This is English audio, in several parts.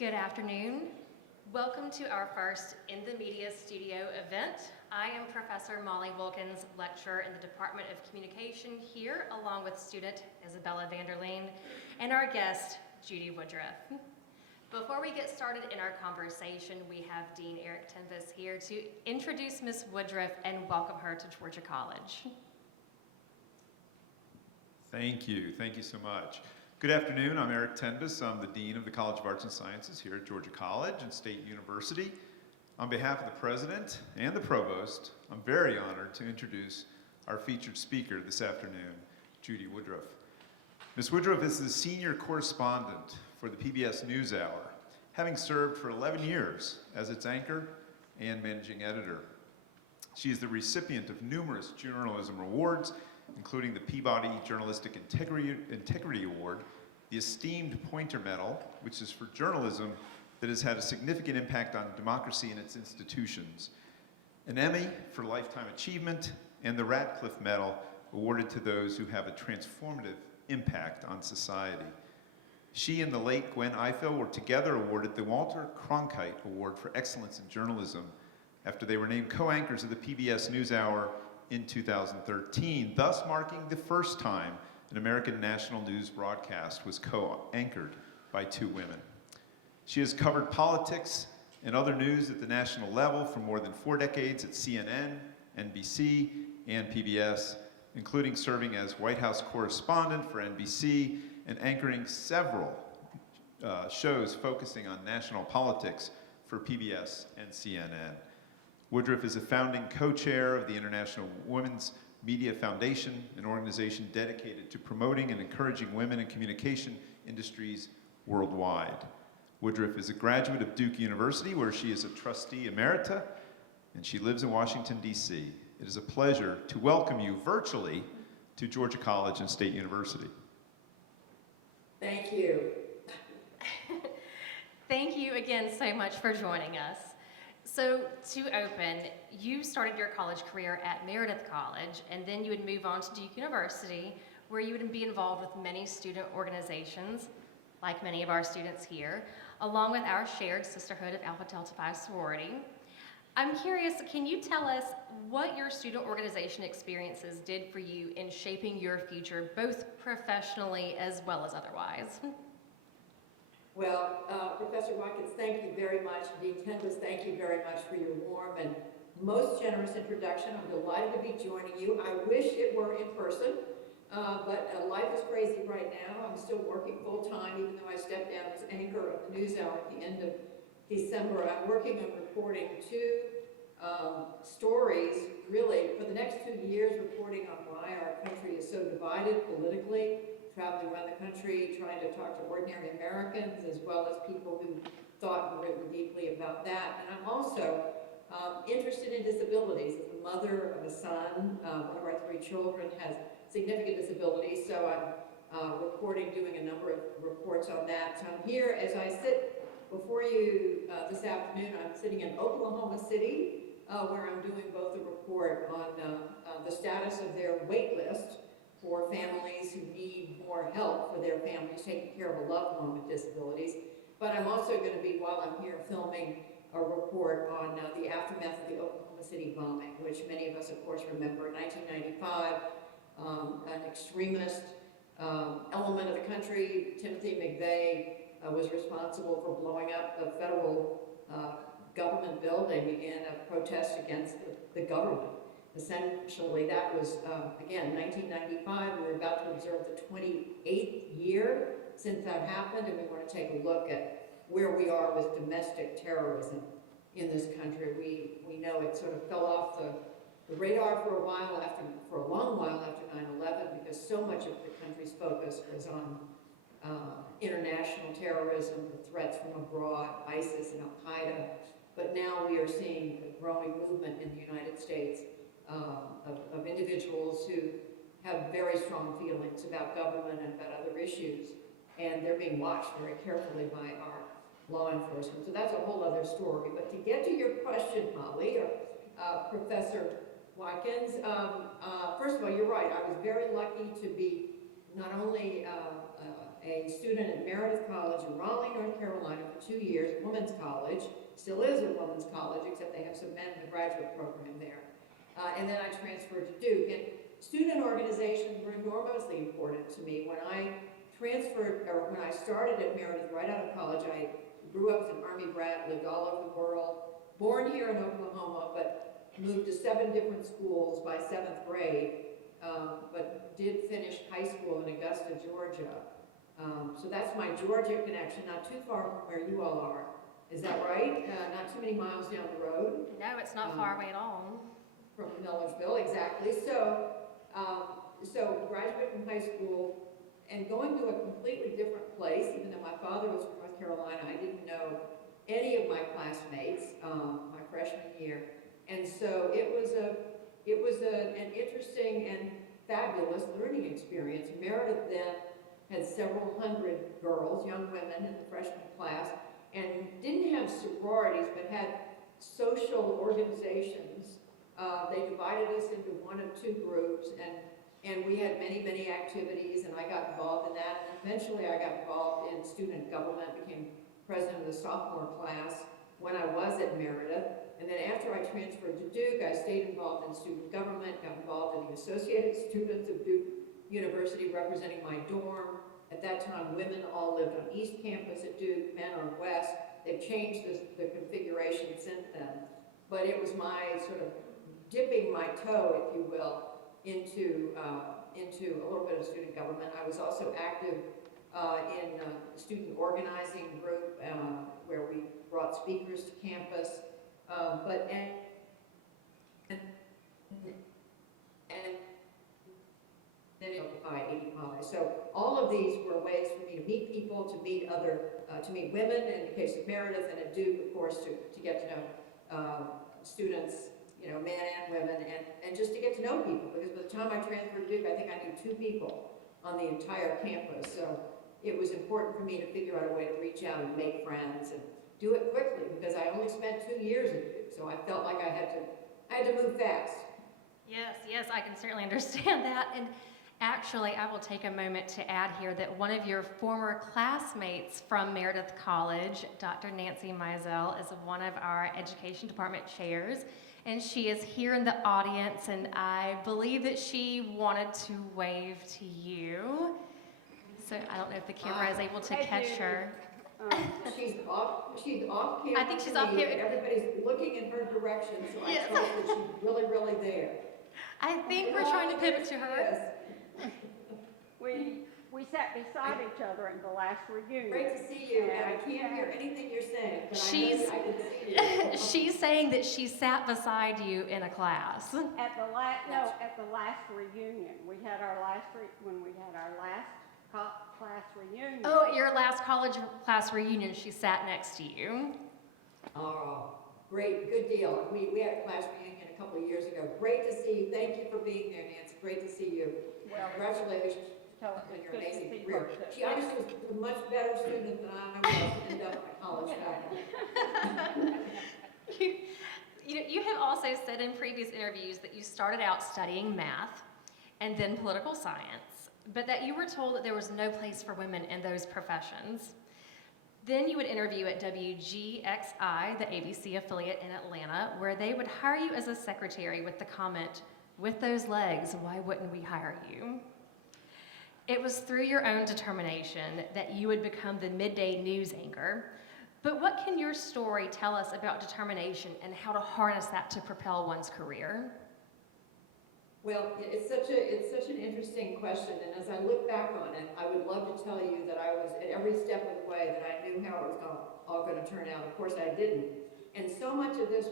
Good afternoon. Welcome to our first In the Media Studio event. I am Professor Molly Wilkins, lecturer in the Department of Communication here, along with student Isabella Vanderleen and our guest, Judy Woodruff. Before we get started in our conversation, we have Dean Eric Tempest here to introduce Ms. Woodruff and welcome her to Georgia College. Thank you so much. Good afternoon, I'm Eric Tempest. I'm the Dean of the College of Arts and Sciences here at Georgia College and State University. On behalf of the President and the Provost, I'm very honored to introduce our featured speaker this afternoon, Judy Woodruff. Ms. Woodruff is the senior correspondent for the PBS NewsHour, having served for 11 years as its anchor and managing editor. She is the recipient of numerous journalism awards, including the Peabody Journalistic Integrity Award, the esteemed Poynter Medal, which is for journalism that has had a significant impact on democracy and its institutions, an Emmy for Lifetime Achievement, and the Radcliffe Medal, awarded to those who have a transformative impact on society. She and the late Gwen Ifill were together awarded the Walter Cronkite Award for Excellence in Journalism after they were named co-anchors of the PBS NewsHour in 2013, thus marking the first time an American national news broadcast was co-anchored by two women. She has covered politics and other news at the national level for more than 4 decades at CNN, NBC, and PBS, including serving as White House correspondent for NBC and anchoring several shows focusing on national politics for PBS and CNN. Woodruff is a founding co-chair of the International Women's Media Foundation, an organization dedicated to promoting and encouraging women in communication industries worldwide. Woodruff is a graduate of Duke University, where she is a trustee emerita, and she lives in Washington, D.C. It is a pleasure to welcome you virtually to Georgia College and State University. Thank you. Thank you again so much for joining us. So to open, you started your college career at Meredith College, and then you would move on to Duke University, where you would be involved with many student organizations, like many of our students here, along with our shared sisterhood of Alpha Delta Phi sorority. I'm curious, can you tell us what your student organization experiences did for you in shaping your future, both professionally as well as otherwise? Well, Professor Watkins, thank you very much. Dean Tempest, thank you very much for your warm and most generous introduction. I'm delighted to be joining you. I wish it were in person, but life is crazy right now. I'm still working full-time, even though I stepped down as anchor of the NewsHour at the end of December. I'm working on reporting 2 stories, really, for the next 2 years, reporting on why our country is so divided politically, traveling around the country, trying to talk to ordinary Americans, as well as people who thought and written deeply about that. And I'm also interested in disabilities. As the mother of a son, one of our 3 children has significant disabilities, so I'm doing a number of reports on that. So I'm here as I sit before you this afternoon. I'm sitting in Oklahoma City, where I'm doing both a report on the status of their wait list for families who need more help for their families taking care of a loved one with disabilities. But I'm also going to be, while I'm here, filming a report on the aftermath of the Oklahoma City bombing, which many of us, of course, remember. In 1995, an extremist element of the country, Timothy McVeigh, was responsible for blowing up a federal government building in a protest against the government. Essentially, that was, again, 1995. We were about to observe the 28th year since that happened, and we want to take a look at where we are with domestic terrorism in this country. We know it sort of fell off the radar for a long while after 9/11, because so much of the country's focus was on international terrorism, the threats from abroad, ISIS and Al-Qaeda. But now we are seeing a growing movement in the United States of individuals who have very strong feelings about government and about other issues, and they're being watched very carefully by our law enforcement. So that's a whole other story. But to get to your question, Molly, or Professor Watkins, first of all, you're right. I was very lucky to be not only a student at Meredith College in Raleigh, North Carolina for 2 years, women's college, still is a women's college, except they have some men in the graduate program there. And then I transferred to Duke. And student organizations were enormously important to me. When I transferred, or when I started at Meredith right out of college, I grew up as an Army brat, lived all over the world, born here in Oklahoma, but moved to 7 different schools by 7th grade, but did finish high school in Augusta, Georgia. So that's my Georgia connection, not too far from where you all are. Is that right? Not too many miles down the road. No, it's not far away at all. From Millersville, exactly. So, graduate from high school and going to a completely different place, even though my father was from North Carolina, I didn't know any of my classmates my freshman year. And so it was an interesting and fabulous learning experience. Meredith then had several hundred girls, young women in the freshman class, and didn't have sororities, but had social organizations. They divided us into 1 of 2 groups, and we had many, many activities, and I got involved in that. And eventually I got involved in student government, became president of the sophomore class when I was at Meredith. And then after I transferred to Duke, I stayed involved in student government, got involved in the Associated Students of Duke University, representing my dorm. At that time, women all lived on East Campus at Duke, men on West. They've changed the configuration since then. But it was my sort of dipping my toe, if you will, into a little bit of student government. I was also active in a student organizing group where we brought speakers to campus. And then it occupied 85. So all of these were ways for me to meet people, to meet to meet women in the case of Meredith, and at Duke, of course, to get to know students, you know, men and women, and just to get to know people, because by the time I transferred to Duke, I think I knew 2 people on the entire campus. So it was important for me to figure out a way to reach out and make friends and do it quickly, because I only spent 2 years at Duke, so I felt like I had to move fast. Yes, I can certainly understand that. And actually, I will take a moment to add here that one of your former classmates from Meredith College, Dr. Nancy Mizell, is one of our education department chairs, and she is here in the audience, and I believe that she wanted to wave to you. So I don't know if the camera is able to catch her. She's off camera. I think she's off camera. Everybody's looking in her direction, so I Yes. trust that she's really, really there. I think we're trying to pivot to her. Yes. We sat beside each other in the last reunion. Great to see you, and I can't hear anything you're saying, but She's- I can see you. She's saying that she sat beside you in a class. At the last reunion, when we had our last class reunion. Oh, at your last college class reunion, she sat next to you. Oh, great, good deal. We had a class reunion a couple of years ago. Great to see you. Thank you for being there, Nancy. Great to see you. Well, Congratulations tell her on it's your good to amazing see career. her. She obviously was a much better student than I was to end up in a college faculty. You have also said in previous interviews that you started out studying math and then political science, but that you were told that there was no place for women in those professions. Then you would interview at WGXI, the ABC affiliate in Atlanta, where they would hire you as a secretary with the comment, "With those legs, why wouldn't we hire you?" It was through your own determination that you would become the midday news anchor. But what can your story tell us about determination and how to harness that to propel one's career? Well, it's such an interesting question, and as I look back on it, I would love to tell you that I was at every step of the way that I knew how it was all going to turn out. Of course, I didn't, and so much of this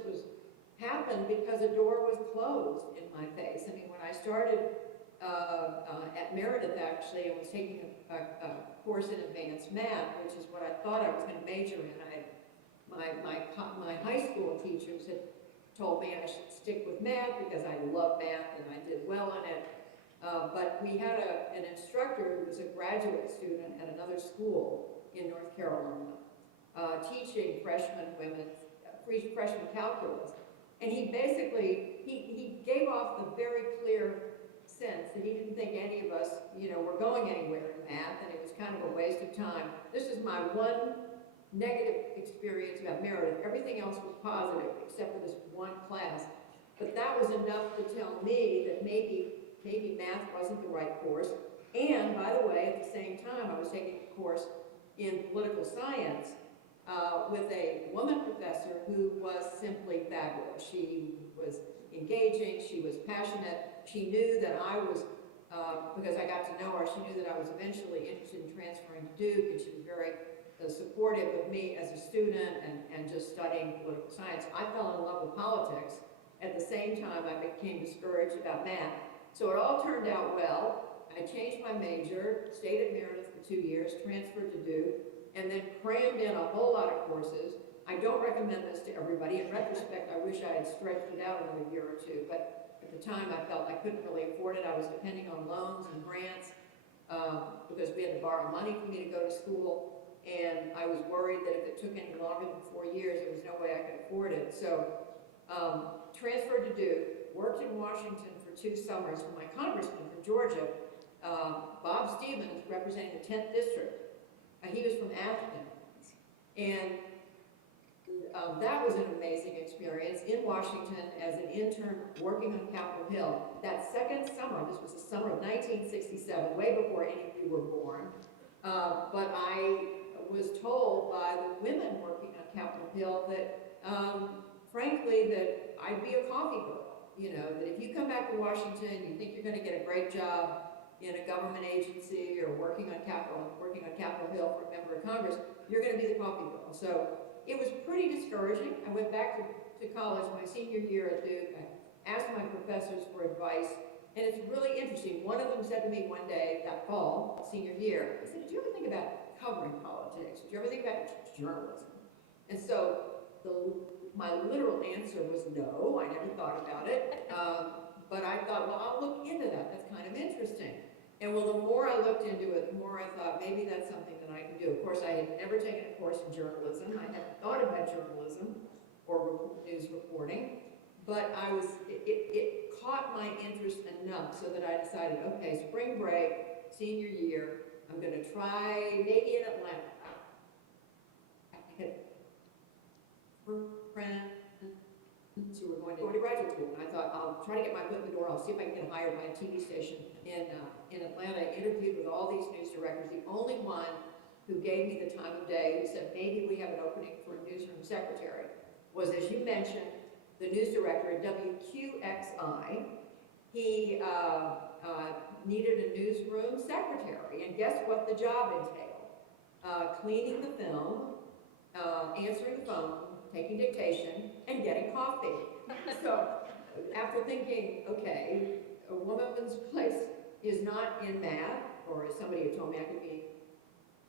happened because a door was closed in my face. I mean, when I started at Meredith, actually, I was taking a course in advanced math, which is what I thought I was going to major in. My high school teachers had told me I should stick with math because I love math and I did well in it. But we had an instructor who was a graduate student at another school in North Carolina, teaching freshman calculus. And he basically, he gave off the very clear sense that he didn't think any of us, were going anywhere in math, and it was kind of a waste of time. This is my one negative experience about Meredith. Everything else was positive, except for this one class. But that was enough to tell me that maybe math wasn't the right course. And by the way, at the same time, I was taking a course in political science with a woman professor who was simply fabulous. She was engaging, she was passionate. She knew that I was, because I got to know her, she knew that I was eventually interested in transferring to Duke, and she was very supportive of me as a student and just studying political science. I fell in love with politics. At the same time, I became discouraged about math. So it all turned out well. I changed my major, stayed at Meredith for 2 years, transferred to Duke, and then crammed in a whole lot of courses. I don't recommend this to everybody. In retrospect, I wish I had stretched it out another year or two, but at the time I felt I couldn't really afford it. I was depending on loans and grants because we had to borrow money for me to go to school, and I was worried that if it took any longer than 4 years, there was no way I could afford it. So transferred to Duke, worked in Washington for 2 summers for my congressman for Georgia, Bob Stevens, representing the 10th district. He was from Athens, and that was an amazing experience in Washington as an intern working on Capitol Hill. That second summer, this was the summer of 1967, way before any of you were born, but I was told by the women working on Capitol Hill that, frankly, that I'd be a coffee girl. You know, that if you come back to Washington, you think you're going to get a great job in a government agency or working on Capitol Hill for a member of Congress, you're going to be the coffee girl. So it was pretty discouraging. I went back to college my senior year at Duke. I asked my professors for advice, and it's really interesting. One of them said to me one day, that fall, senior year, he said, did you ever think about covering politics? Did you ever think about journalism? And so my literal answer was no, I never thought about it. But I thought, well, I'll look into that. That's kind of interesting. And well, the more I looked into it, the more I thought maybe that's something that I can do. Of course, I had never taken a course in journalism. I hadn't thought about journalism or news reporting, but it caught my interest enough so that I decided, okay, spring break, senior year, I'm going to try maybe in Atlanta. I had friends who were going to graduate school, and I thought, I'll try to get my foot in the door. I'll see if I can get hired by a TV station in Atlanta. I interviewed with all these news directors. The only one who gave me the time of day, who said, maybe we have an opening for a newsroom secretary, was, as you mentioned, the news director at WQXI. He needed a newsroom secretary, and guess what the job entailed? Cleaning the film, answering the phone, taking dictation, and getting coffee. So after thinking, okay, a woman's place is not in math, or as somebody had told me, I could be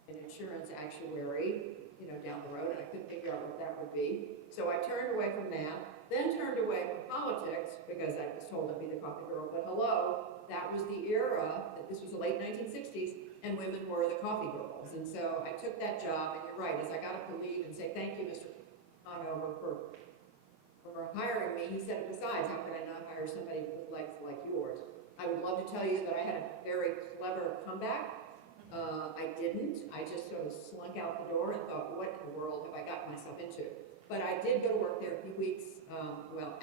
an insurance actuary, you know, down the road, and I couldn't figure out what that would be. So I turned away from math, then turned away from politics, because I was told I'd be the coffee girl. But hello, that was the era, this was the late 1960s, and women were the coffee girls. And so I took that job, and you're right, as I got up to leave and say, thank you, Mr. Conover, for hiring me, he said, besides, how could I not hire somebody with legs like yours? I would love to tell you that I had a very clever comeback. I didn't. I just sort of slunk out the door and thought, what in the world have I gotten myself into? But I did go to work there a few weeks,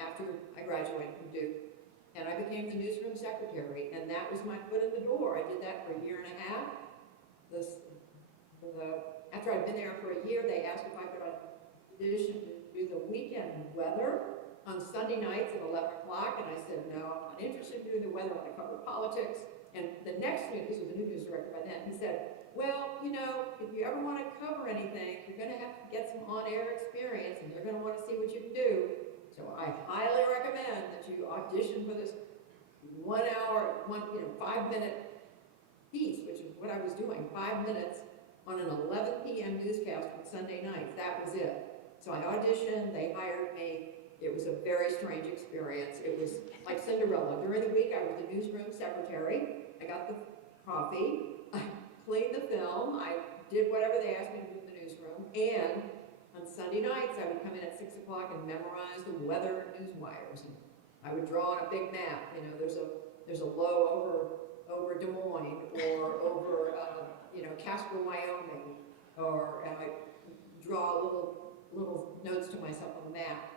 after I graduated from Duke, and I became the newsroom secretary, and that was my foot in the door. I did that for a year and a half. After I'd been there for a year, they asked if I could audition to do the weekend weather on Sunday nights at 11 o'clock, and I said, no, I'm not interested in doing the weather. I want to cover politics. And the next week, this was a news director by then, he said, well, you know, if you ever want to cover anything, you're going to have to get some on-air experience, and they're going to want to see what you can do. So I highly recommend that you audition for this 1 hour, 5-minute piece, which is what I was doing, 5 minutes on an 11 p.m. newscast on Sunday nights. That was it. So I auditioned, they hired me. It was a very strange experience. It was like Cinderella. During the week, I was the newsroom secretary. I got the coffee, I cleaned the film, I did whatever they asked me to do in the newsroom, and on Sunday nights, I would come in at 6 o'clock and memorize the weather news wires. And I would draw on a big map. You know, there's a low over Des Moines, or over Casper, Wyoming, or I draw a little little notes to myself on the map.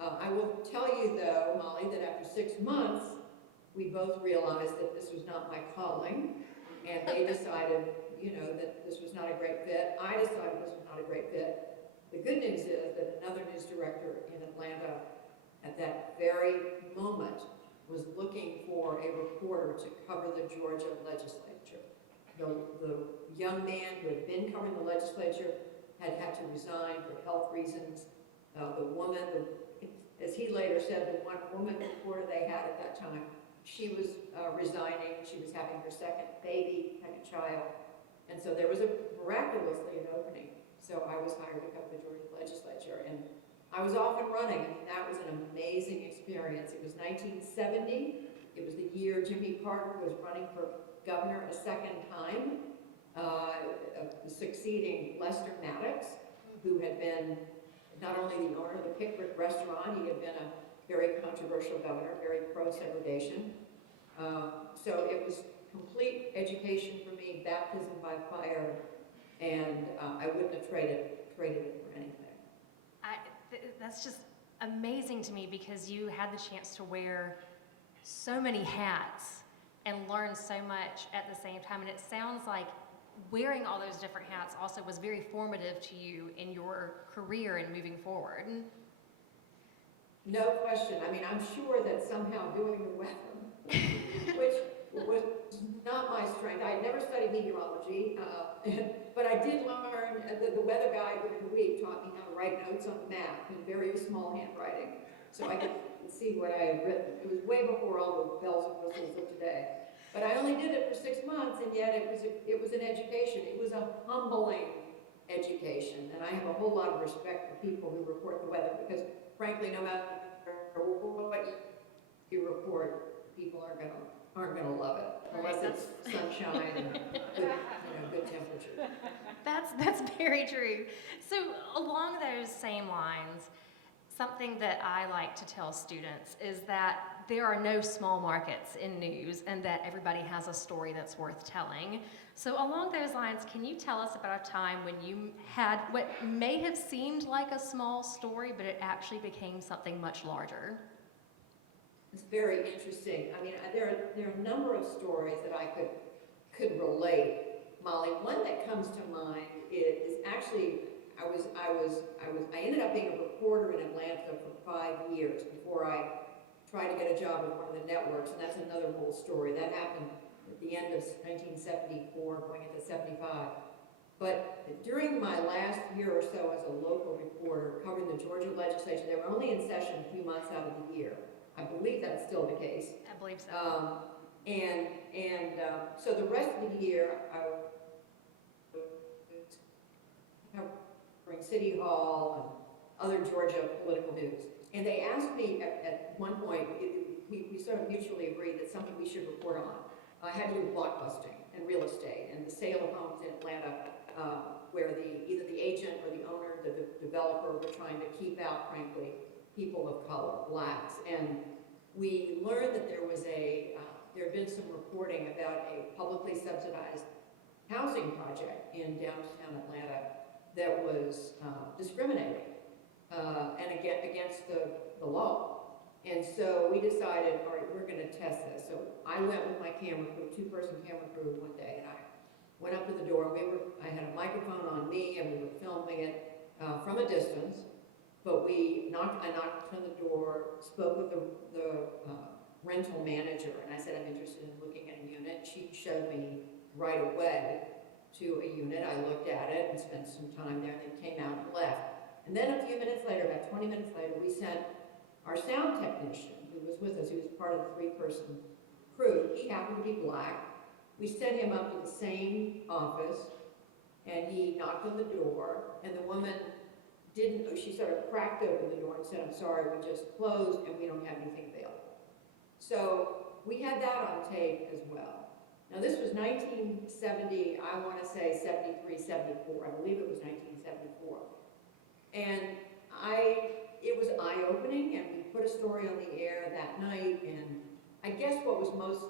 I will tell you though, Molly, that after 6 months, we both realized that this was not my calling, and they decided, you know, that this was not a great fit. I decided this was not a great fit. The good news is that another news director in Atlanta at that very moment was looking for a reporter to cover the Georgia legislature. The young man who had been covering the legislature had to resign for health reasons. The woman, as he later said, the one woman reporter they had at that time, she was resigning. She was having her second child. And so there was miraculously an opening. So I was hired to cover the Georgia legislature. And I was off and running. I mean, that was an amazing experience. It was 1970. It was the year Jimmy Carter was running for governor a second time, succeeding Lester Maddox, who had been not only the owner of the Pickwick restaurant, he had been a very controversial governor, very pro-segregation. So it was complete education for me, baptism by fire, and I wouldn't have traded it for anything. That's just amazing to me because you had the chance to wear so many hats and learn so much at the same time. And it sounds like wearing all those different hats also was very formative to you in your career and moving forward. No question. I mean, I'm sure that somehow doing the weather, which was not my strength. I had never studied meteorology, but I did learn that the weather guide during the week taught me how to write notes on the map in very small handwriting, so I could see what I had written. It was way before all the bells and whistles of today. But I only did it for 6 months, and yet it was an education. It was a humbling education, and I have a whole lot of respect for people who report the weather because, frankly, no matter what you report, people aren't gonna love it unless it's sunshine and good temperature. That's very true. So along those same lines, something that I like to tell students is that there are no small markets in news and that everybody has a story that's worth telling. So along those lines, can you tell us about a time when you had what may have seemed like a small story, but it actually became something much larger? It's very interesting. I mean, there are a number of stories that I could relate, Molly. One that comes to mind is actually I ended up being a reporter in Atlanta for 5 years before I tried to get a job with one of the networks, and that's another whole story. That happened at the end of 1974, going into 75. But during my last year or so as a local reporter covering the Georgia legislature, they were only in session a few months out of the year. I believe that's still the case. I believe so. So the rest of the year, I was covering City Hall and other Georgia political news. And they asked me at one point, we sort of mutually agreed that something we should report on. I had to do with blockbusting and real estate and the sale of homes in Atlanta, where either the agent or the owner, the developer, were trying to keep out, frankly, people of color, blacks. And we learned that there had been some reporting about a publicly subsidized housing project in downtown Atlanta that was discriminating and against the law. And so we decided, all right, we're going to test this. So I went with my camera crew, 2-person camera crew one day, and I went up to the door. I had a microphone on me, and we were filming it from a distance. But I knocked on the door, spoke with the rental manager, and I said, I'm interested in looking at a unit. She showed me right away to a unit. I looked at it and spent some time there, and then came out and left. And then a few minutes later, about 20 minutes later, we sent our sound technician, who was with us, who was part of the 3-person crew. He happened to be black. We sent him up to the same office, and he knocked on the door, and the woman she sort of cracked open the door and said, I'm sorry, we just closed and we don't have anything available. So we had that on tape as well. Now this was 1970, I want to say 73, 74. I believe it was 1974. And it was eye-opening, and we put a story on the air that night, and I guess what was most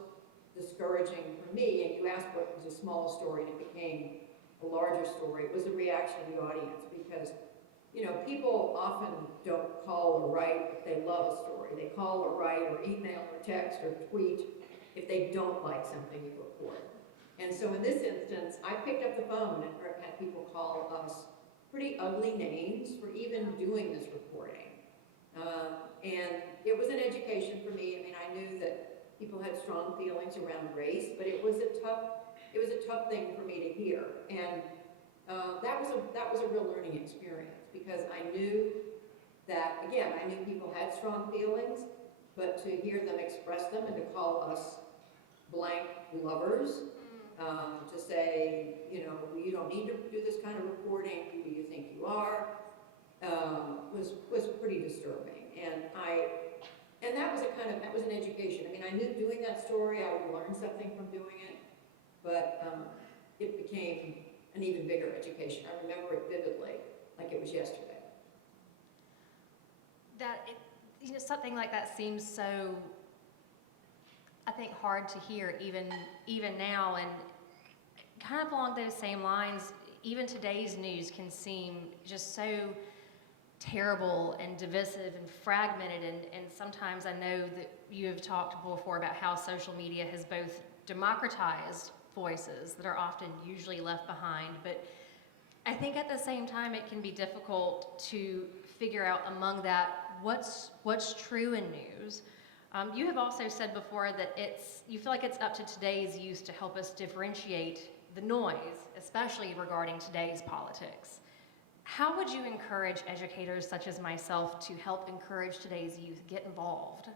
discouraging for me, and you asked what was a small story and it became a larger story, it was the reaction of the audience, because you know, people often don't call or write if they love a story. They call or write or email or text or tweet if they don't like something you report. And so in this instance, I picked up the phone and had people call us pretty ugly names for even doing this reporting. And it was an education for me. I mean, I knew that people had strong feelings around race, but it was a tough thing for me to hear. And that was a real learning experience, because I knew that, again, I knew people had strong feelings, but to hear them express them and to call us blank lovers, to say, you know, you don't need to do this kind of reporting, who do you think you are, was pretty disturbing. And that was an education. I mean, I knew doing that story, I would learn something from doing it, but it became an even bigger education. I remember it vividly, like it was yesterday. You know, something like that seems so, I think, hard to hear even now, and kind of along those same lines, even today's news can seem just so terrible and divisive and fragmented, and sometimes I know that you have talked before about how social media has both democratized voices that are often usually left behind, but I think at the same time it can be difficult to figure out among that what's true in news. You have also said before that you feel like it's up to today's youth to help us differentiate the noise, especially regarding today's politics. How would you encourage educators such as myself to help encourage today's youth get involved?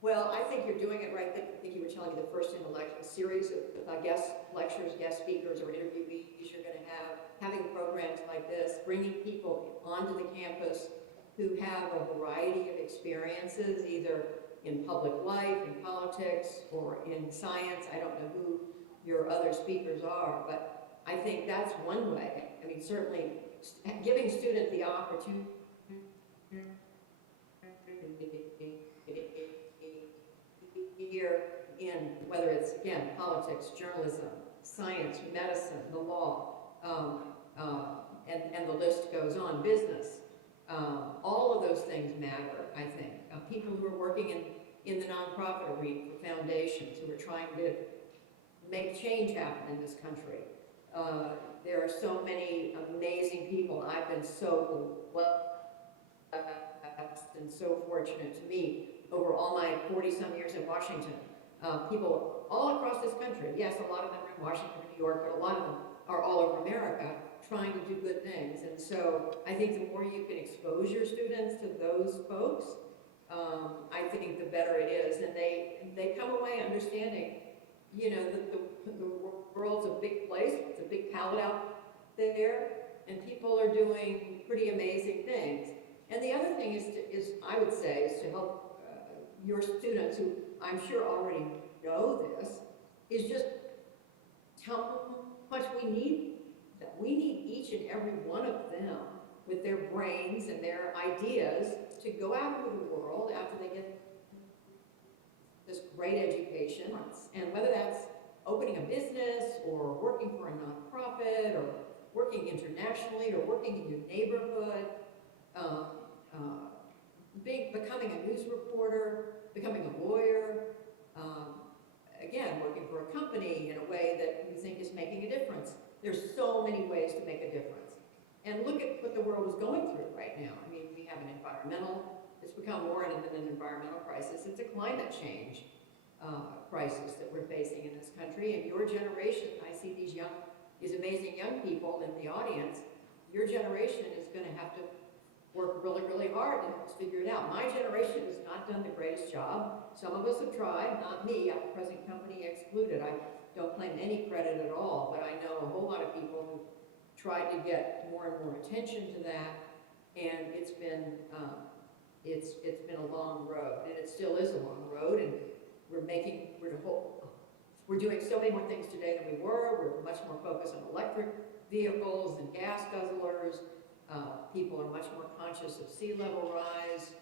Well, I think you're doing it right. I think you were telling me the first in a series of guest lectures, guest speakers, or interviewees you're going to have, having programs like this, bringing people onto the campus who have a variety of experiences, either in public life, in politics, or in science. I don't know who your other speakers are, but I think that's one way. I mean, certainly giving students the opportunity here in, whether it's, again, politics, journalism, science, medicine, the law, and the list goes on, business. All of those things matter, I think. People who are working in the nonprofit arena, for foundations, who are trying to make change happen in this country. There are so many amazing people I've been so blessed and so fortunate to meet over all my 40-some years in Washington. People all across this country. Yes, a lot of them are in Washington and New York, but a lot of them are all over America trying to do good things. And so I think the more you can expose your students to those folks, I think the better it is. And they come away understanding, you know, that the world's a big place, it's a big palette out there, and people are doing pretty amazing things. And the other thing is I would say, is to help your students, who I'm sure already know this, is just tell them how much we need them. We need each and every one of them with their brains and their ideas to go out into the world after they get this great education. And whether that's opening a business or working for a nonprofit or working internationally or working in your neighborhood, becoming a news reporter, becoming a lawyer, again, working for a company in a way that you think is making a difference. There's so many ways to make a difference. And look at what the world is going through right now. I mean, we have an it's become more than an environmental crisis, it's a climate change crisis that we're facing in this country. And your generation, I see these amazing young people in the audience, your generation is going to have to work really, really hard to help us figure it out. My generation has not done the greatest job. Some of us have tried, not me, our present company excluded. I don't claim any credit at all, but I know a whole lot of people who tried to get more and more attention to that, and it's been a long road, and it still is a long road, and we're doing so many more things today than we were. We're much more focused on electric vehicles and gas guzzlers. People are much more conscious of sea level rise,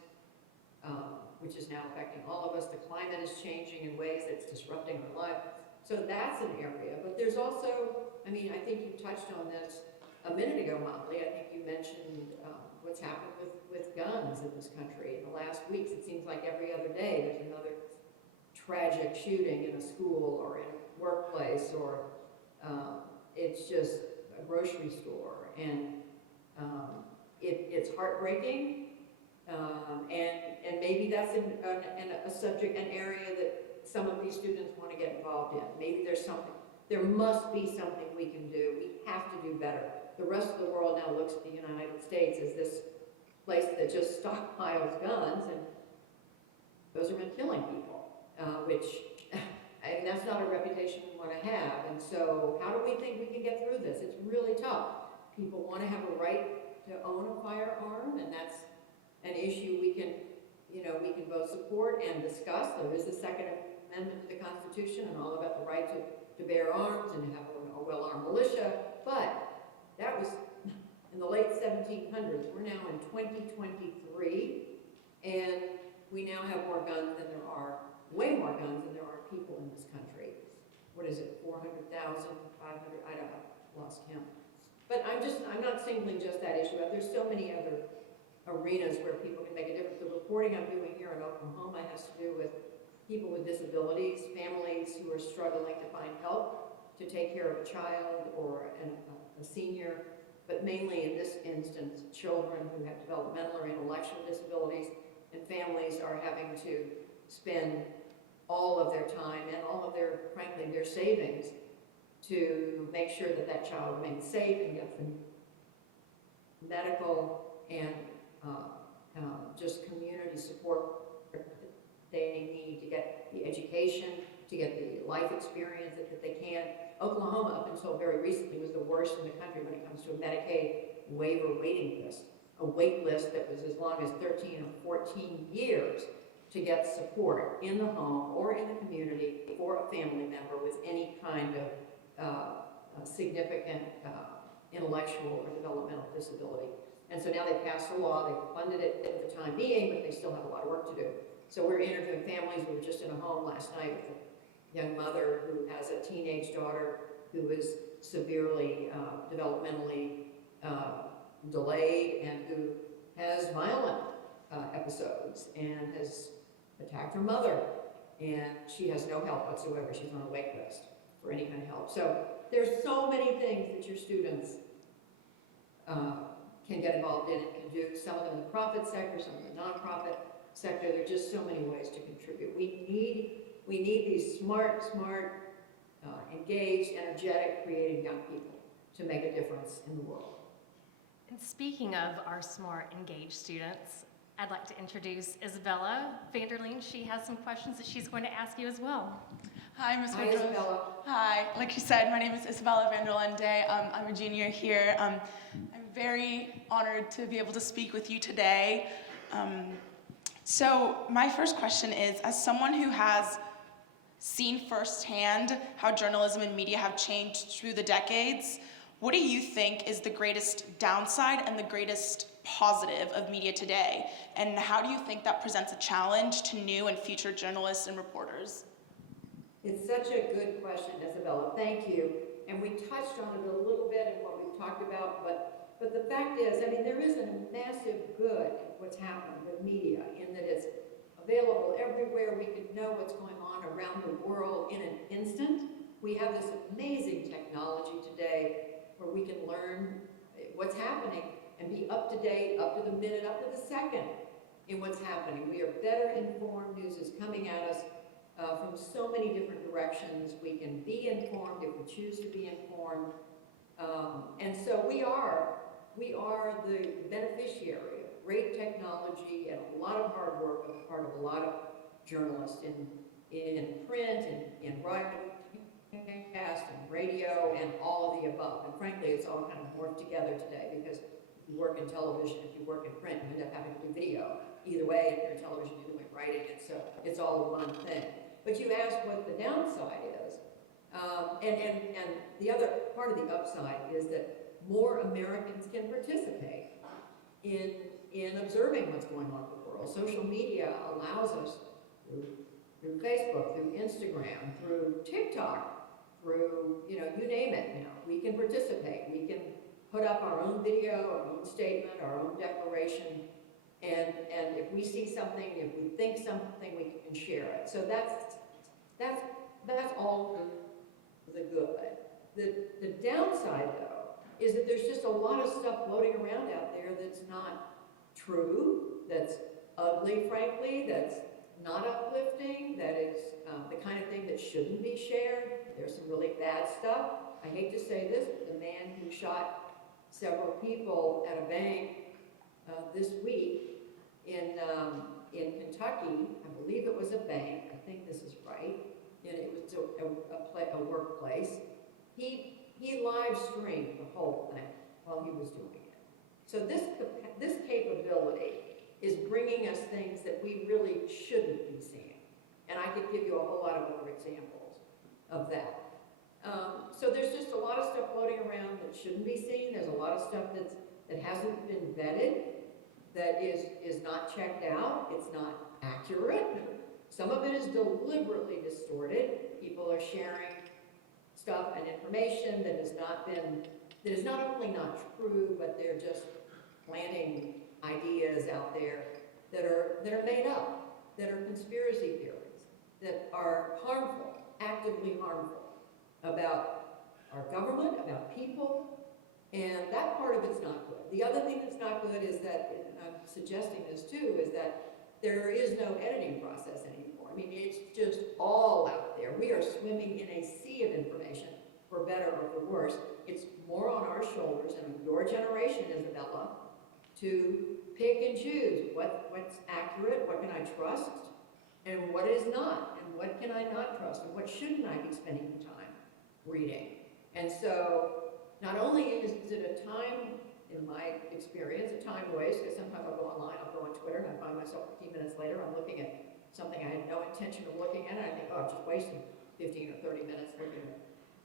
which is now affecting all of us. The climate is changing in ways that's disrupting our life. So that's an area, but there's also, I mean, I think you touched on this a minute ago, Molly. I think you mentioned what's happened with guns in this country in the last weeks. It seems like every other day there's another tragic shooting in a school or in a workplace, or it's just a grocery store, and it's heartbreaking, and maybe that's a subject, an area that some of these students want to get involved in. Maybe there must be something we can do. We have to do better. The rest of the world now looks at the United States as this place that just stockpiles guns, and those are been killing people, which, and that's not a reputation we want to have. And so how do we think we can get through this? It's really tough. People want to have a right to own a firearm, and that's an issue we can both support and discuss. There is the Second Amendment to the Constitution and all about the right to bear arms and to have a well-armed militia, but that was in the late 1700s. We're now in 2023, and we now have more guns than there are, way more guns than there are people in this country. What is it, 400,000, 500, I don't know, lost count. But I'm not singling just that issue out. There's so many other arenas where people can make a difference. The reporting I'm doing here in Oklahoma has to do with people with disabilities, families who are struggling to find help to take care of a child or a senior, but mainly in this instance, children who have developmental or intellectual disabilities, and families are having to spend all of their time and all of their, frankly, their savings to make sure that that child remains safe and gets the medical and just community support they need to get the education, to get the life experience that they can. Oklahoma, up until very recently, was the worst in the country when it comes to a Medicaid waiver waiting list, a wait list that was as long as 13 or 14 years to get support in the home or in the community for a family member with any kind of significant intellectual or developmental disability. And so now they passed a law, they funded it at the time being, but they still have a lot of work to do. So we're interviewing families. We were just in a home last night with a young mother who has a teenage daughter who is severely developmentally delayed and who has violent episodes and has attacked her mother, and she has no help whatsoever. She's on a wait list for any kind of help. So there's so many things that your students can get involved in and can do. Some of them in the profit sector, some in the nonprofit sector. There are just so many ways to contribute. We need these smart, engaged, energetic, creative young people to make a difference in the world. And speaking of our smart, engaged students, I'd like to introduce Isabella Vanderleen. She has some questions that she's going to ask you as well. Hi, Ms. Hi, Woodruff. Isabella. Hi, like you said, my name is Isabella Vanderleen Day. I'm a junior here. I'm very honored to be able to speak with you today. So my first question is, as someone who has seen firsthand how journalism and media have changed through the decades, what do you think is the greatest downside and the greatest positive of media today? And how do you think that presents a challenge to new and future journalists and reporters? It's such a good question, Isabella. Thank you. And we touched on it a little bit in what we've talked about, but the fact is, I mean, there is a massive good in what's happening with media in that it's available everywhere. We can know what's going on around the world in an instant. We have this amazing technology today where we can learn what's happening and be up to date, up to the minute, up to the second in what's happening. We are better informed. News is coming at us from so many different directions. We can be informed if we choose to be informed. And so we are the beneficiary of great technology and a lot of hard work on the part of a lot of journalists in print and in broadcast and radio and all of the above. And frankly, it's all kind of morphed together today because if you work in television, if you work in print, you end up having to do video. Either way, if you're in television, you're doing writing, and so it's all one thing. But you asked what the downside is. And the other part of the upside is that more Americans can participate in observing what's going on in the world. Social media allows us through Facebook, through Instagram, through TikTok, through, you name it now. We can participate. We can put up our own video, our own statement, our own declaration, and if we see something, if we think something, we can share it. So that's all the good. The downside, though, is that there's just a lot of stuff floating around out there that's not true, that's ugly, frankly, that's not uplifting, that is the kind of thing that shouldn't be shared. There's some really bad stuff. I hate to say this, but the man who shot several people at a bank this week in Kentucky, I believe it was a bank, I think this is right, and it was a workplace. He live streamed the whole thing while he was doing it. So this capability is bringing us things that we really shouldn't be seeing. And I could give you a whole lot of other examples of that. So there's just a lot of stuff floating around that shouldn't be seen. There's a lot of stuff that hasn't been vetted, that is not checked out. It's not accurate. Some of it is deliberately distorted. People are sharing stuff and information that is not only not true, but they're just planting ideas out there that are made up, that are conspiracy theories, that are harmful, actively harmful about our government, about people, and that part of it's not good. The other thing that's not good is that, and I'm suggesting this too, is that there is no editing process anymore. I mean, it's just all out there. We are swimming in a sea of information, for better or for worse. It's more on our shoulders and your generation, Isabella, to pick and choose what's accurate, what can I trust, and what is not, and what can I not trust, and what shouldn't I be spending time reading. And so not only is it a time, in my experience, a time waste, because sometimes I'll go online, I'll go on Twitter, and I find myself 15 minutes later, I'm looking at something I had no intention of looking at, and I think, oh, I've just wasted 15 or 30 minutes looking at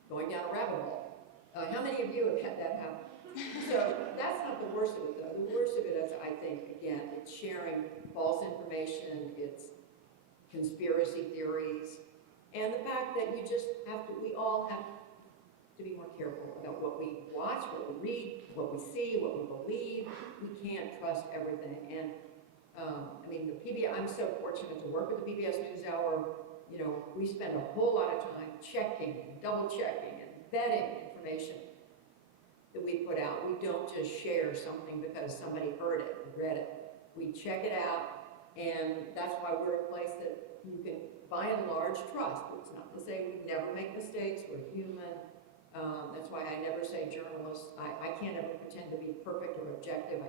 going down a rabbit hole. How many of you have had that happen? So that's not the worst of it, though. The worst of it is, I think, again, it's sharing false information, it's conspiracy theories, and the fact that we all have to be more careful about what we watch, what we read, what we see, what we believe. We can't trust everything. And I mean, I'm so fortunate to work with the PBS NewsHour. We spend a whole lot of time checking and double checking and vetting information that we put out. We don't just share something because somebody heard it and read it. We check it out, and that's why we're a place that you can, by and large, trust. It's not to say we never make mistakes. We're human. That's why I never say journalists. I can't ever pretend to be perfect or objective.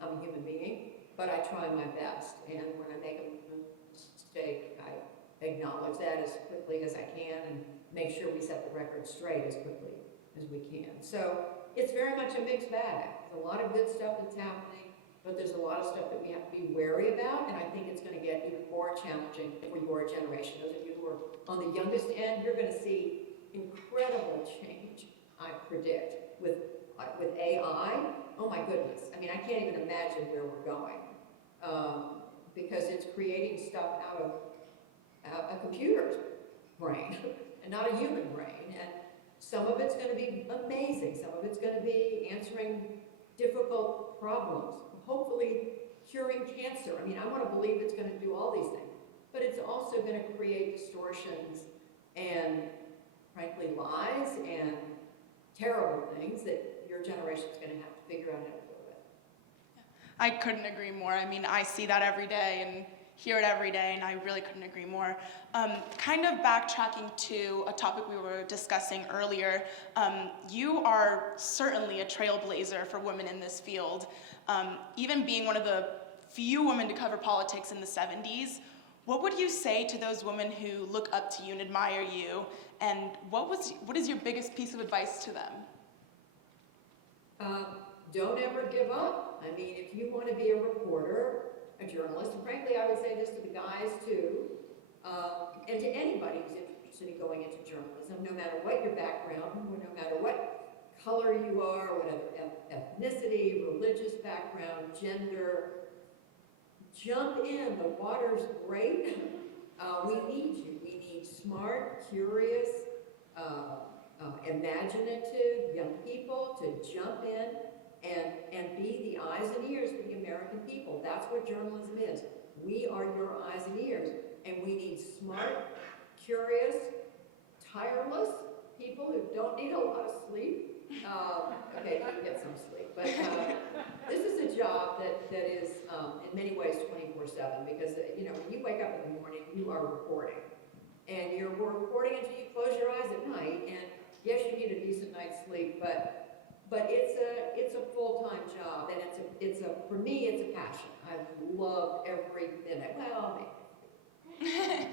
I'm a human being, but I try my best. And when I make a mistake, I acknowledge that as quickly as I can and make sure we set the record straight as quickly as we can. So it's very much a mixed bag. There's a lot of good stuff that's happening, but there's a lot of stuff that we have to be wary about, and I think it's going to get even more challenging for your generation. Those of you who are on the youngest end, you're going to see incredible change, I predict, with AI. Oh my goodness. I mean, I can't even imagine where we're going because it's creating stuff out of a computer's brain and not a human brain. And some of it's going to be amazing. Some of it's going to be answering difficult problems, hopefully curing cancer. I mean, I want to believe it's going to do all these things, but it's also going to create distortions and, frankly, lies and terrible things that your generation is going to have to figure out how to deal with. I couldn't agree more. I mean, I see that every day and hear it every day, and I really couldn't agree more. Kind of backtracking to a topic we were discussing earlier, you are certainly a trailblazer for women in this field. Even being one of the few women to cover politics in the 70s, what would you say to those women who look up to you and admire you, and what is your biggest piece of advice to them? Don't ever give up. I mean, if you want to be a reporter, a journalist, and frankly, I would say this to the guys too, and to anybody who's interested in going into journalism, no matter what your background, no matter what color you are, whatever ethnicity, religious background, gender, jump in. The water's great. We need you. We need smart, curious, imaginative young people to jump in and be the eyes and ears for the American people. That's what journalism is. We are your eyes and ears, and we need smart, curious, tireless people who don't need a lot of sleep. Okay, you get some sleep, but this is a job that is in many ways 24/7 because you know when you wake up in the morning, you are reporting, and you're reporting until you close your eyes at night. And yes, you need a decent night's sleep, but it's a full-time job, and for me it's a passion. I've loved every minute. Well, maybe.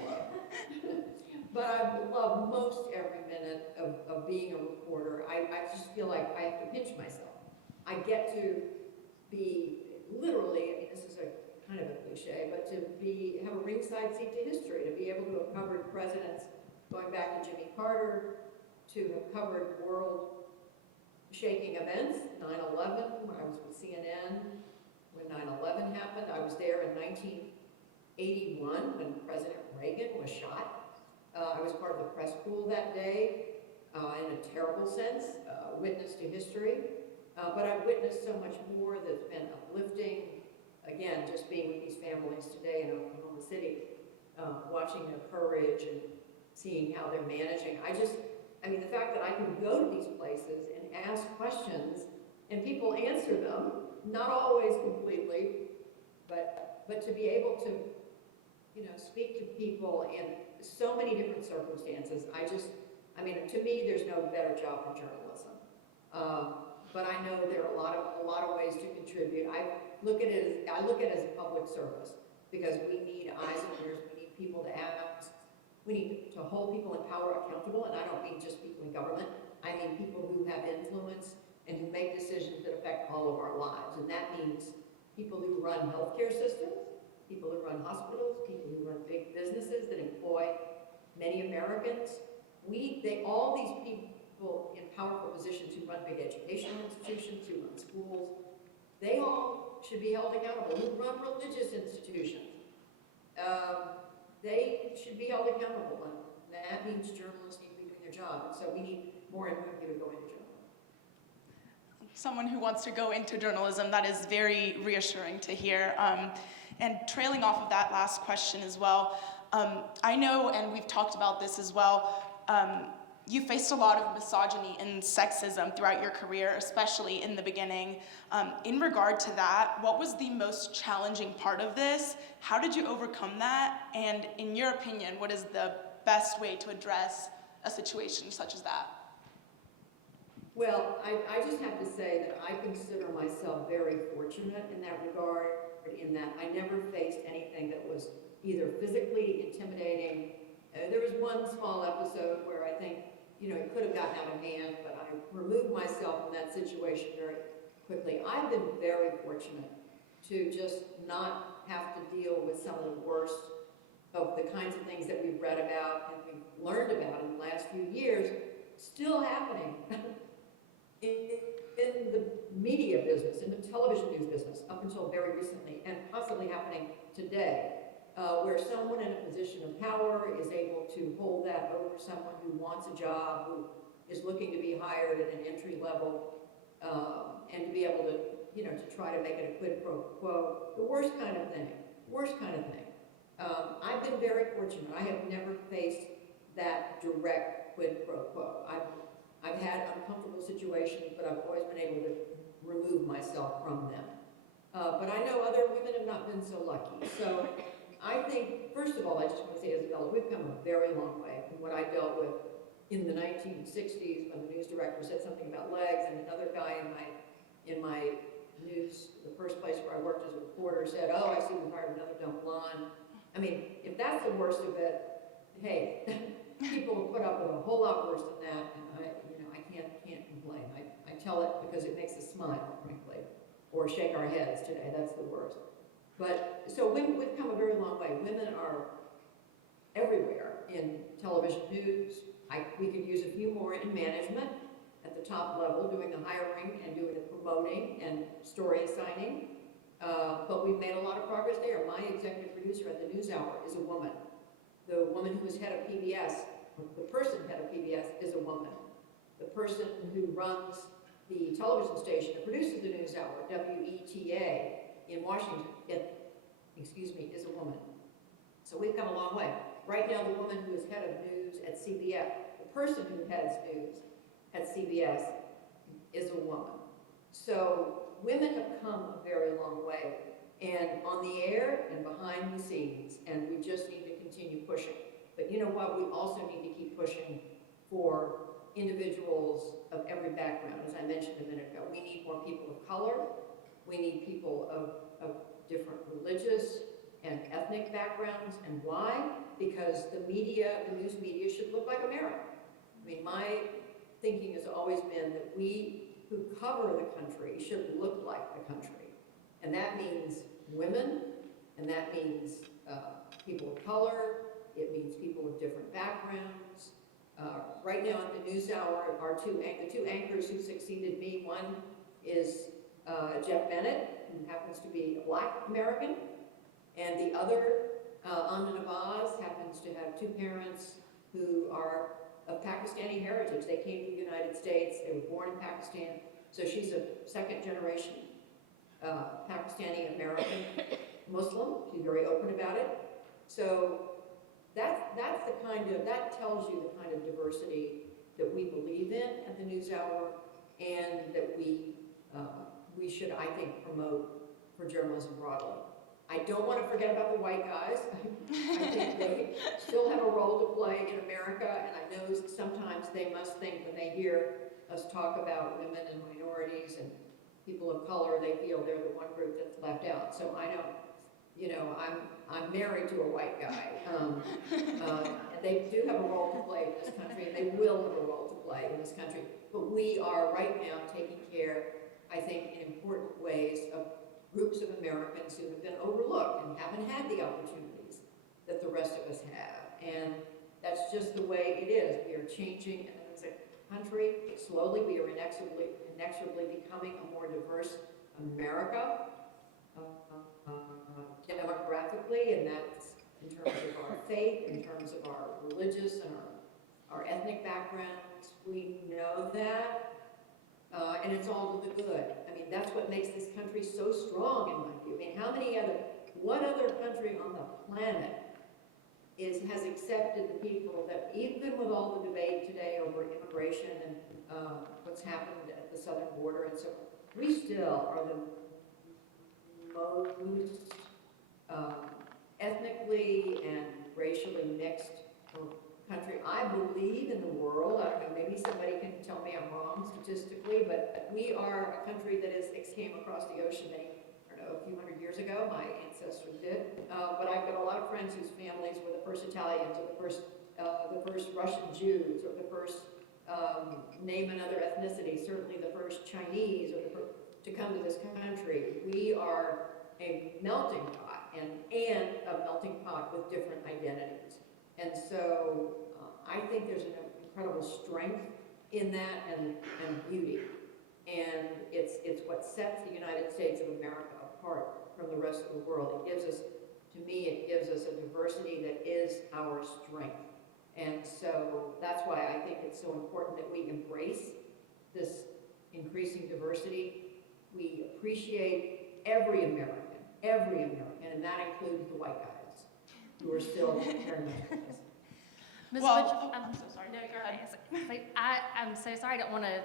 But I've loved most every minute of being a reporter. I just feel like I have to pinch myself. I get to be literally, I mean, this is a kind of a cliche, but to have a ringside seat to history, to be able to have covered presidents going back to Jimmy Carter, to have covered world-shaking events, 9/11, when I was with CNN, when 9/11 happened. I was there in 1981 when President Reagan was shot. I was part of the press pool that day, in a terrible sense, witness to history. But I've witnessed so much more that's been uplifting. Again, just being with these families today in Oklahoma City, watching their courage and seeing how they're managing. I mean, the fact that I can go to these places and ask questions and people answer them, not always completely, but to be able to, you know, speak to people in so many different circumstances. I mean, to me, there's no better job for journalism. But I know there are a lot of ways to contribute. I look at it as a public service because we need eyes and ears. We need people to ask. We need to hold people in power accountable, and I don't mean just people in government. I mean people who have influence and who make decisions that affect all of our lives. And that means people who run healthcare systems, people who run hospitals, people who run big businesses that employ many Americans. All these people in powerful positions who run big educational institutions, who run schools, they all should be held accountable. Who run religious institutions, they should be held accountable. And that means journalists need to be doing their job. And so we need more and more people to go into journalism. Someone who wants to go into journalism, that is very reassuring to hear. And trailing off of that last question as well, I know, and we've talked about this as well, you faced a lot of misogyny and sexism throughout your career, especially in the beginning. In regard to that, what was the most challenging part of this? How did you overcome that? And in your opinion, what is the best way to address a situation such as that? Well, I just have to say that I consider myself very fortunate in that regard, in that I never faced anything that was either physically intimidating. There was one small episode where I think, you know, it could have gotten out of hand, but I removed myself from that situation very quickly. I've been very fortunate to just not have to deal with some of the worst of the kinds of things that we've read about and we've learned about in the last few years, still happening in the media business, in the television news business, up until very recently, and possibly happening today. Where someone in a position of power is able to hold that over someone who wants a job, who is looking to be hired at an entry level, and to be able to, you know, to try to make it a quid pro quo, the worst kind of thing. I've been very fortunate. I have never faced that direct quid pro quo. I've had uncomfortable situations, but I've always been able to remove myself from them. But I know other women have not been so lucky. So I think, first of all, I just want to say, Isabella, we've come a very long way from what I dealt with in the 1960s when the news director said something about legs, and another guy in my news, the first place where I worked as a reporter, said, "Oh, I see we've hired another dumb blonde." I mean, if that's the worst of it, hey, people will put up with a whole lot worse than that, and I can't complain. I tell it because it makes us smile, frankly, or shake our heads today. That's the worst. But, so we've come a very long way. Women are everywhere in television news. We could use a few more in management at the top level, doing the hiring and doing the promoting and story assigning. But we've made a lot of progress there. My executive producer at the NewsHour is a woman. The woman who was head of PBS the person head of PBS is a woman. The person who runs the television station that produces the news hour, WETA, in Washington, is a woman. So we've come a long way. Right now, the woman who is head of news at CBS, the person who heads news at CBS is a woman. So women have come a very long way, and on the air and behind the scenes, and we just need to continue pushing. But you know what? We also need to keep pushing for individuals of every background. As I mentioned a minute ago, we need more people of color. We need people of different religious and ethnic backgrounds. And why? Because the media, the news media, should look like America. I mean, my thinking has always been that we who cover the country should look like the country. And that means women, and that means people of color, it means people of different backgrounds. Right now at the NewsHour, the two anchors who succeeded me, one is Jeff Bennett, who happens to be a Black American, and the other, Amna Nawaz, happens to have two parents who are of Pakistani heritage. They came to the United States, they were born in Pakistan, so she's a second generation Pakistani American Muslim. She's very open about it. So that tells you the kind of diversity that we believe in at the NewsHour, and that we should, I think, promote for journalism broadly. I don't want to forget about the white guys. I think they still have a role to play in America, and I know sometimes they must think when they hear us talk about women and minorities and people of color, they feel they're the one group that's left out. So I know, you know, I'm married to a white guy, and they do have a role to play in this country, and they will have a role to play in this country. But we are right now taking care, I think, in important ways of groups of Americans who have been overlooked and haven't had the opportunities that the rest of us have. And that's just the way it is. We are changing as a country. Slowly, we are inexorably becoming a more diverse America, demographically, and that's in terms of our faith, in terms of our religious and our ethnic backgrounds. We know that. And it's all to the good. I mean, that's what makes this country so strong, in my view. I mean, what other country on the planet has accepted the people that, even with all the debate today over immigration and what's happened at the southern border, and so we still are the most ethnically and racially mixed country, I believe, in the world. I don't know, maybe somebody can tell me I'm wrong statistically, but we are a country that came across the ocean a few hundred years ago. My ancestors did. But I've got a lot of friends whose families were the first Italians, or the first Russian Jews, or the first name another ethnicity, certainly the first Chinese, or to come to this country. We are a melting pot, and a melting pot with different identities. And so I think there's an incredible strength in that, and beauty. And it's what sets the United States of America apart from the rest of the world. It gives us a diversity that is our strength. And so that's why I think it's so important that we embrace this increasing diversity. We appreciate every American, and that includes the white guys who are still very much with us. Ms. Well, Woodruff, I'm so sorry. No, go ahead. I'm so sorry. I don't want to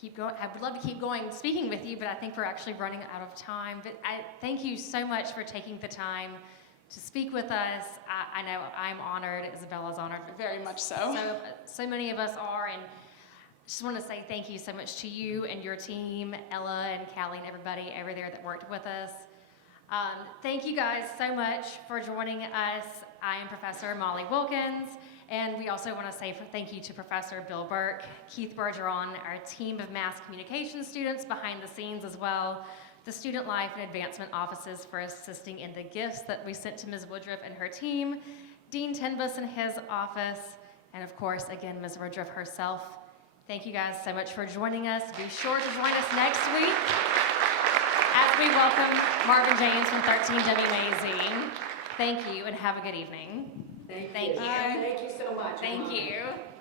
keep going. I would love to keep going speaking with you, but I think we're actually running out of time. But I thank you so much for taking the time to speak with us. I know I'm honored. Isabella's honored. Very much so. So many of us are, and just want to say thank you so much to you and your team, Ella and Callie and everybody over there that worked with us. Thank you guys so much for joining us. I am Professor Molly Wilkins, and we also want to say thank you to Professor Bill Burke, Keith Bergeron, our team of mass communication students behind the scenes as well, the Student Life and Advancement Offices for assisting in the gifts that we sent to Ms. Woodruff and her team, Dean Tenbus and his office, and of course, again, Ms. Woodruff herself. Thank you guys so much for joining us. Be sure to join us next week as we welcome Marvin James from 13 WAZ. Thank you and have a good evening. Thank Thank you. you. Thank you so much. Thank Mom. you.